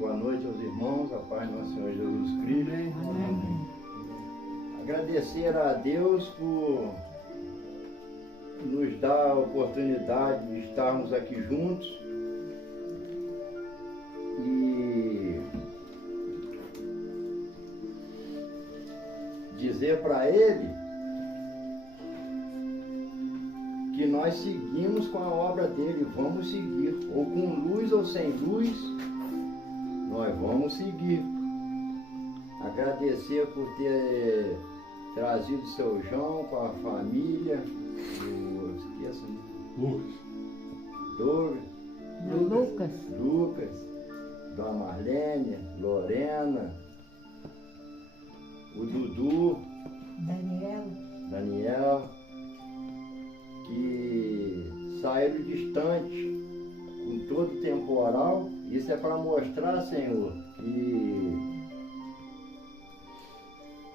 Boa noite aos irmãos, a paz do nosso Senhor Jesus Cristo. Amém. Agradecer a Deus por nos dar a oportunidade de estarmos aqui juntos e dizer para Ele que nós seguimos com a obra dele, vamos seguir, ou com luz ou sem luz, nós vamos seguir. Agradecer por ter trazido seu João com a família, Lucas, Dona Marlene, Lorena, o Dudu, Daniel, que saíram distante com todo o temporal. Isso é para mostrar, Senhor, que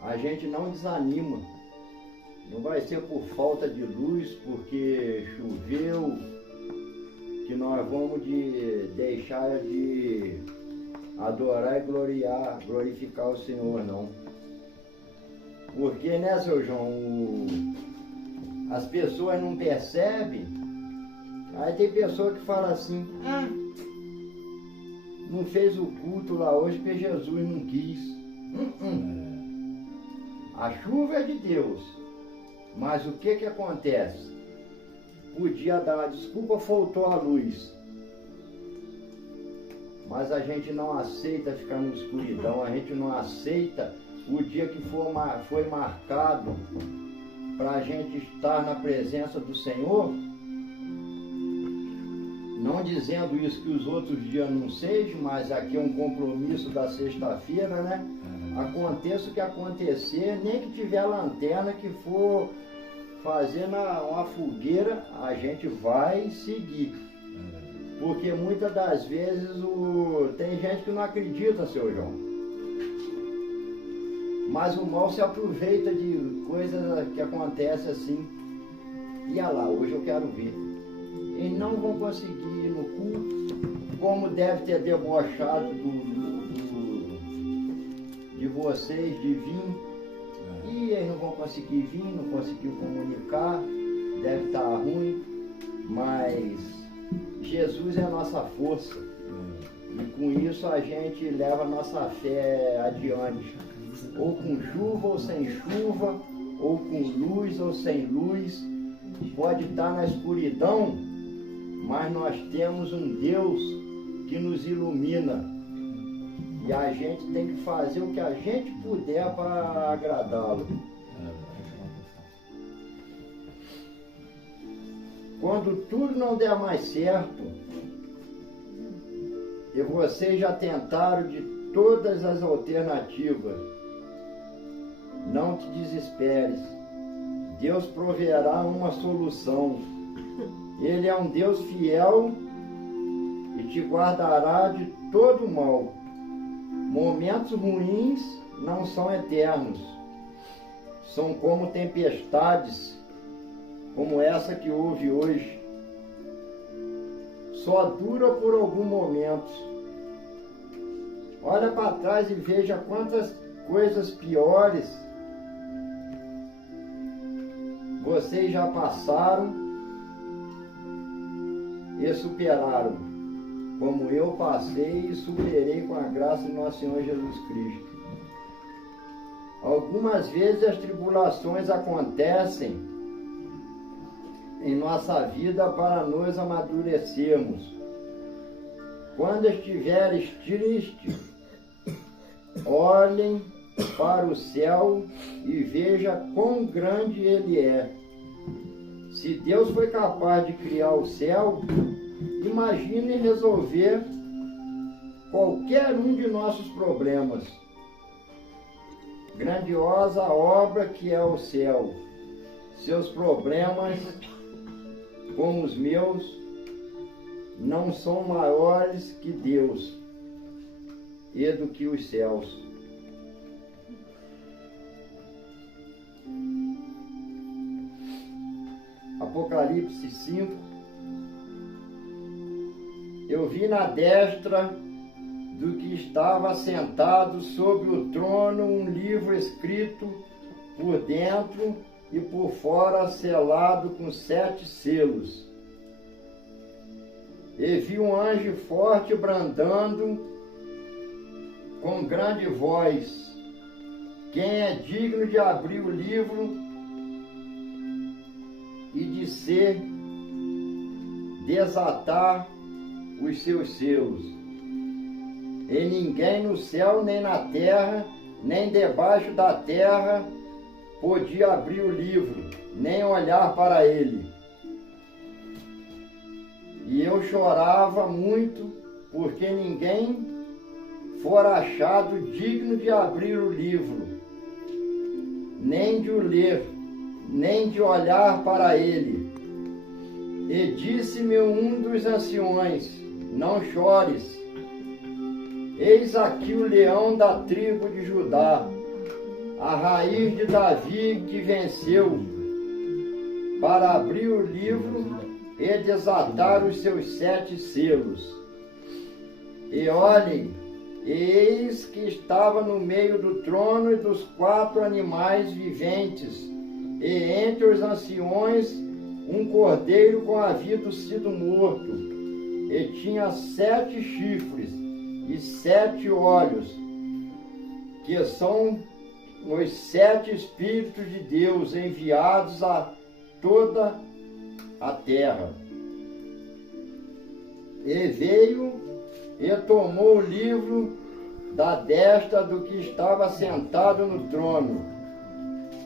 a gente não desanima. Não vai ser por falta de luz, porque choveu, que nós vamos deixar de adorar e glorificar o Senhor, não. Porque, né, seu João, as pessoas não percebem. Aí tem pessoa que fala assim, não fez o culto lá hoje porque Jesus não quis. A chuva é de Deus, mas o que acontece? Podia dar uma desculpa, faltou a luz. Mas a gente não aceita ficar na escuridão, a gente não aceita o dia que foi marcado para a gente estar na presença do Senhor. Não dizendo isso que os outros dias não sejam, mas aqui é um compromisso da sexta-feira, né? Aconteça o que acontecer, nem que tiver lanterna que for fazer uma fogueira, a gente vai seguir. Porque muitas das vezes tem gente que não acredita, seu João. Mas o mal se aproveita de coisas que acontecem assim. E olha lá, hoje eu quero ver. Eles não vão conseguir ir no culto, como deve ter debochado de vocês de vir. E eles não vão conseguir vir, não conseguiu comunicar, deve estar ruim, mas Jesus é a nossa força. E com isso a gente leva a nossa fé adiante. Ou com chuva ou sem chuva, ou com luz ou sem luz. Pode estar na escuridão, mas nós temos um Deus que nos ilumina. E a gente tem que fazer o que a gente puder para agradá-lo. Quando tudo não der mais certo, e vocês já tentaram de todas as alternativas, não te desesperes. Deus proverá uma solução. Ele é um Deus fiel e te guardará de todo mal. Momentos ruins não são eternos. São como tempestades, como essa que houve hoje. Só dura por algum momento. Olha para trás e veja quantas coisas piores vocês já passaram e superaram, como eu passei e superei com a graça de nosso Senhor Jesus Cristo. Algumas vezes as tribulações acontecem em nossa vida para nos amadurecermos. Quando estiveres tristes, olhem para o céu e veja quão grande ele é. Se Deus foi capaz de criar o céu, imagine resolver qualquer um de nossos problemas. Grandiosa obra que é o céu. Seus problemas, como os meus, não são maiores que Deus e do que os céus. Apocalipse 5. Eu vi na destra do que estava sentado sobre o trono um livro escrito por dentro e por fora, selado com 7 selos. E vi um anjo forte bradando com grande voz: quem é digno de abrir o livro e de se desatar os seus selos? E ninguém no céu, nem na terra, nem debaixo da terra podia abrir o livro, nem olhar para ele. E eu chorava muito, porque ninguém fora achado digno de abrir o livro, nem de o ler, nem de olhar para ele. E disse-me um dos anciões: não chores, eis aqui o leão da tribo de Judá, a raiz de Davi, que venceu, para abrir o livro e desatar os seus 7 selos. E olhem, eis que estava no meio do trono e dos 4 animais viventes, e entre os anciões um cordeiro com havido sido morto, e tinha 7 chifres e 7 olhos, que são os 7 Espíritos de Deus enviados a toda a terra. E veio e tomou o livro da destra do que estava sentado no trono.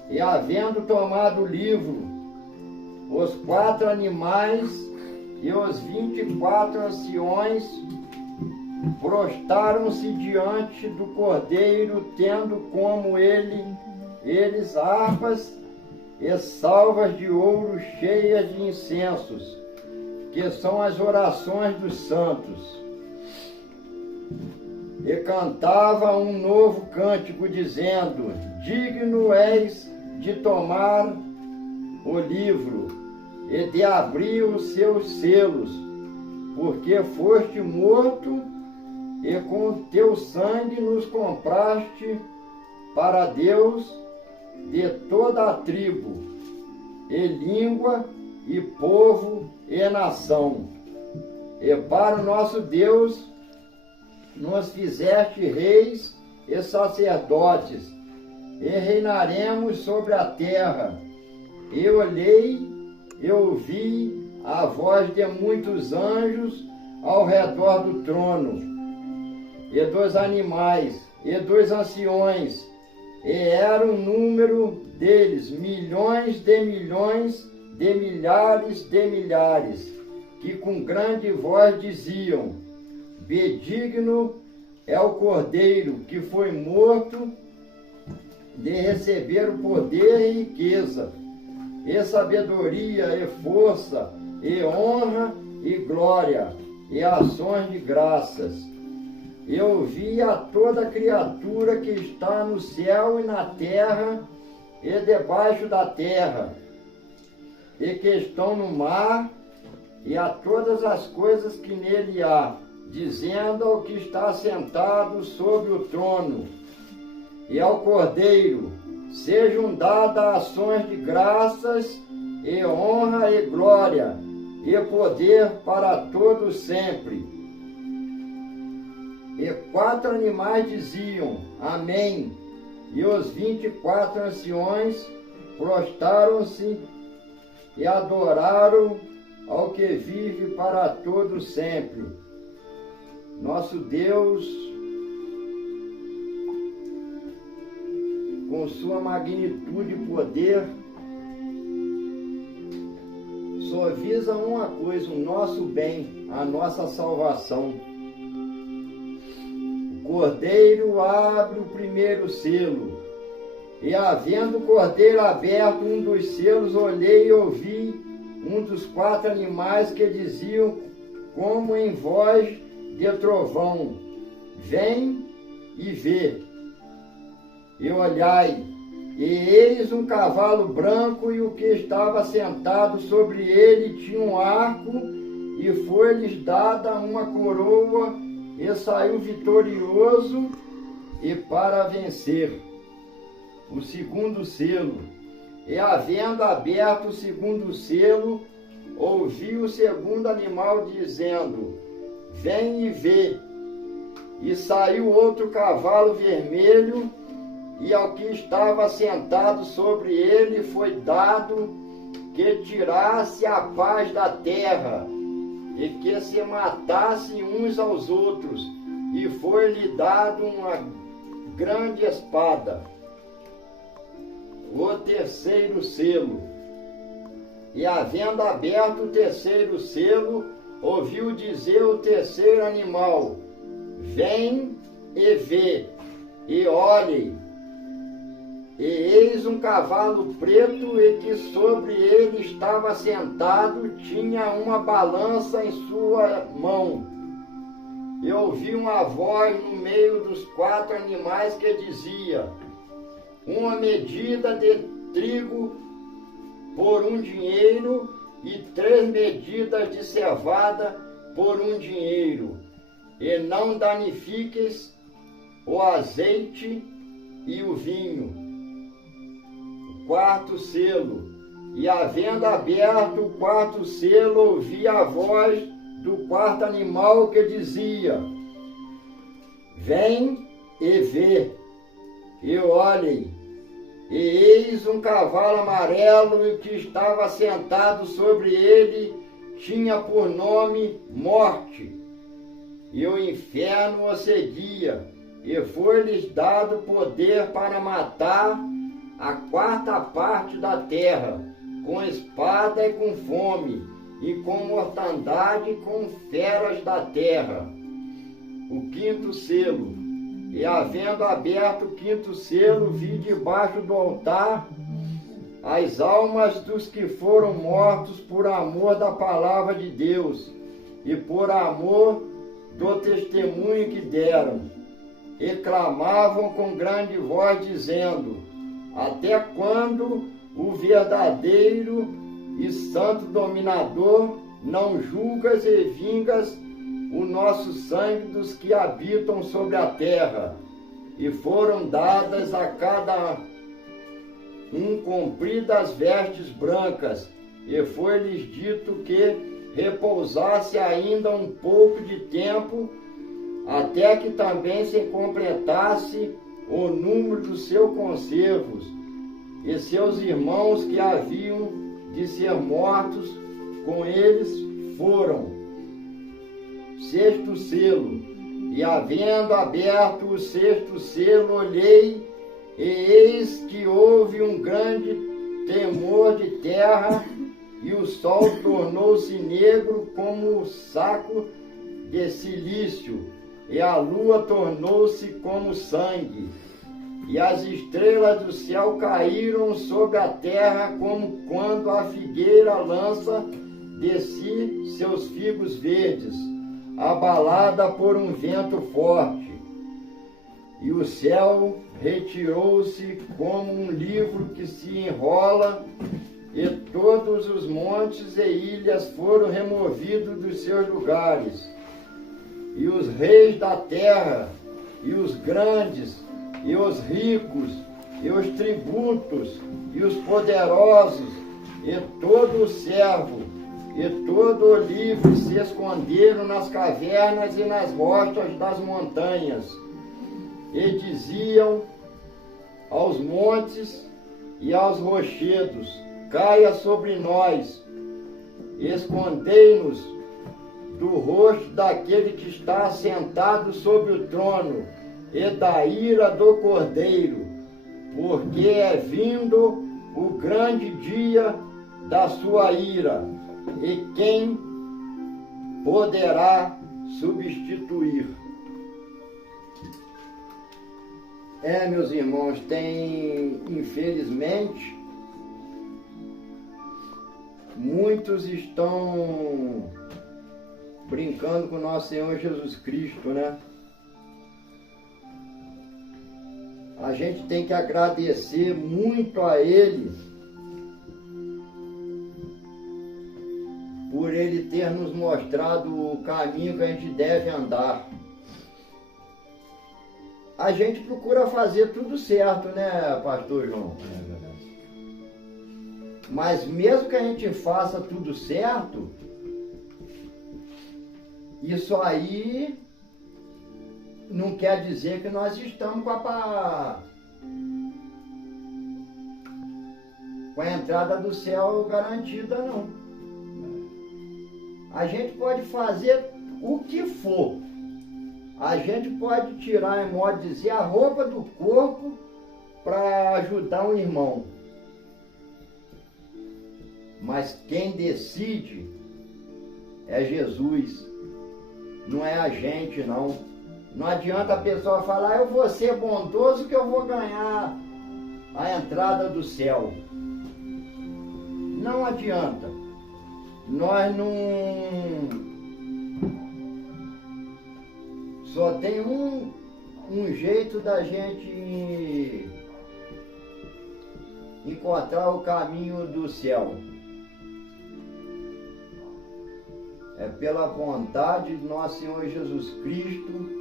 E havendo tomado o livro, os 4 animais e os 24 anciões prostaram-se diante do cordeiro, tendo como eles harpas e salvas de ouro cheias de incensos, que são as orações dos santos. E cantava um novo cântico, dizendo: digno és de tomar o livro e de abrir os seus selos, porque foste morto e com teu sangue nos compraste para Deus de toda a tribo, e língua, e povo, e nação. E para o nosso Deus nos fizeste reis e sacerdotes, e reinaremos sobre a terra. E olhei e ouvi a voz de muitos anjos ao redor do trono, e dos animais, e dos anciões, e era o número deles milhões, de milhares de milhares, que com grande voz diziam: bendigno é o Cordeiro que foi morto de receber o poder e riqueza, e sabedoria, e força, e honra, e glória, e ações de graças. Eu vi a toda criatura que está no céu e na terra e debaixo da terra, e que estão no mar, e a todas as coisas que nele há, dizendo ao que está sentado sobre o trono e ao Cordeiro: sejam dadas ações de graças, e honra, e glória, e poder para todos sempre. E 4 animais diziam: amém. E os 24 anciões prostaram-se e adoraram ao que vive para todos sempre. Nosso Deus, com sua magnitude e poder, só visa uma coisa: o nosso bem, a nossa salvação. O Cordeiro abre o primeiro selo, e havendo o Cordeiro aberto um dos selos, olhei e ouvi um dos 4 animais que diziam como em voz de trovão: vem e vê. E olhai, e eis um cavalo branco, e o que estava sentado sobre ele tinha um arco, e foi-lhes dada uma coroa, e saiu vitorioso e para vencer. O segundo selo. E havendo aberto o segundo selo, ouvi o segundo animal dizendo: vem e vê. E saiu outro cavalo vermelho, e ao que estava sentado sobre ele foi dado que tirasse a paz da terra, e que se matassem uns aos outros, e foi-lhe dado uma grande espada. O terceiro selo. E havendo aberto o terceiro selo, ouviu dizer o terceiro animal: vem e vê, e olhe. E eis um cavalo preto, e que sobre ele estava sentado, tinha uma balança em sua mão. E ouvi uma voz no meio dos 4 animais que dizia: uma medida de trigo por 1 dinheiro, e 3 medidas de cevada por 1 dinheiro, e não danifiques o azeite e o vinho. Quarto selo. E havendo aberto o quarto selo, ouvi a voz do 4º animal que dizia: vem e vê, e olhem. E eis um cavalo amarelo, e que estava sentado sobre ele tinha por nome Morte, e o inferno o seguia, e foi-lhes dado poder para matar a 4ª parte da terra, com espada e com fome, e com mortandade e com feras da terra. O quinto selo. E havendo aberto o quinto selo, vi debaixo do altar as almas dos que foram mortos por amor da palavra de Deus e por amor do testemunho que deram, e clamavam com grande voz, dizendo: até quando o verdadeiro e santo dominador não julgas e vingas o nosso sangue dos que habitam sobre a terra? E foram dadas a cada um compridas vestes brancas, e foi-lhes dito que repousasse ainda um pouco de tempo, até que também se completasse o número dos seus conservos, e seus irmãos que haviam de ser mortos com eles foram. Sexto selo. E havendo aberto o sexto selo, olhei, e eis que houve um grande tremor de terra, e o sol tornou-se negro como saco de cilício, e a lua tornou-se como sangue, e as estrelas do céu caíram sobre a terra, como quando a figueira lança de si seus figos verdes, abalada por um vento forte. E o céu retirou-se como um livro que se enrola, e todos os montes e ilhas foram removidos dos seus lugares. E os reis da terra, e os grandes, e os ricos, e os tributos, e os poderosos, e todo o servo, e todo o livre se esconderam nas cavernas e nas rochas das montanhas, e diziam aos montes e aos rochedos: caia sobre nós, escondei-nos do rosto daquele que está assentado sobre o trono e da ira do Cordeiro, porque é vindo o grande dia da sua ira, e quem poderá substituir? Meus irmãos, tem, infelizmente, muitos estão brincando com nosso Senhor Jesus Cristo, né? A gente tem que agradecer muito a Ele por Ele ter nos mostrado o caminho que a gente deve andar. a gente procura fazer tudo certo, né, pastor João? É verdade. Mas mesmo que a gente faça tudo certo, isso aí não quer dizer que nós estamos com a entrada do céu garantida, não. A gente pode fazer o que for. A gente pode tirar, em modo de dizer, a roupa do corpo para ajudar um irmão. Mas quem decide é Jesus. Não é a gente, não. Não adianta a pessoa falar, eu vou ser bondoso que eu vou ganhar a entrada do céu. Não adianta. Nós não... Só tem um jeito da gente encontrar o caminho do céu. É pela vontade de nosso Senhor Jesus Cristo.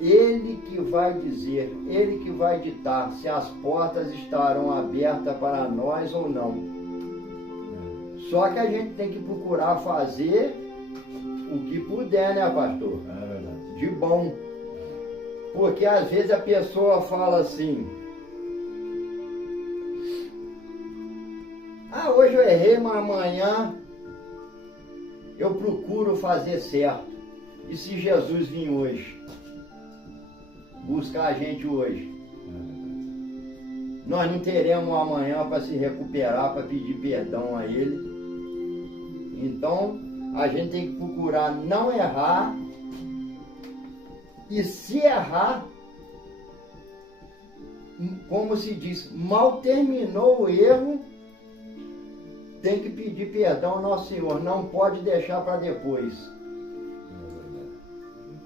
Ele que vai dizer, Ele que vai ditar se as portas estarão abertas para nós ou não. Só que a gente tem que procurar fazer o que puder, né, pastor? É verdade. De bom. Porque às vezes a pessoa fala assim, ah, hoje eu errei, mas amanhã eu procuro fazer certo. E se Jesus vir hoje? Buscar a gente hoje? Nós não teremos amanhã para se recuperar, para pedir perdão a Ele. Então, a gente tem que procurar não errar. E se errar, como se diz, mal terminou o erro, tem que pedir perdão ao nosso Senhor. Não pode deixar para depois.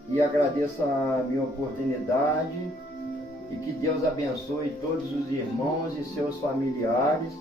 E agradeço a minha oportunidade e que Deus abençoe todos os irmãos e seus familiares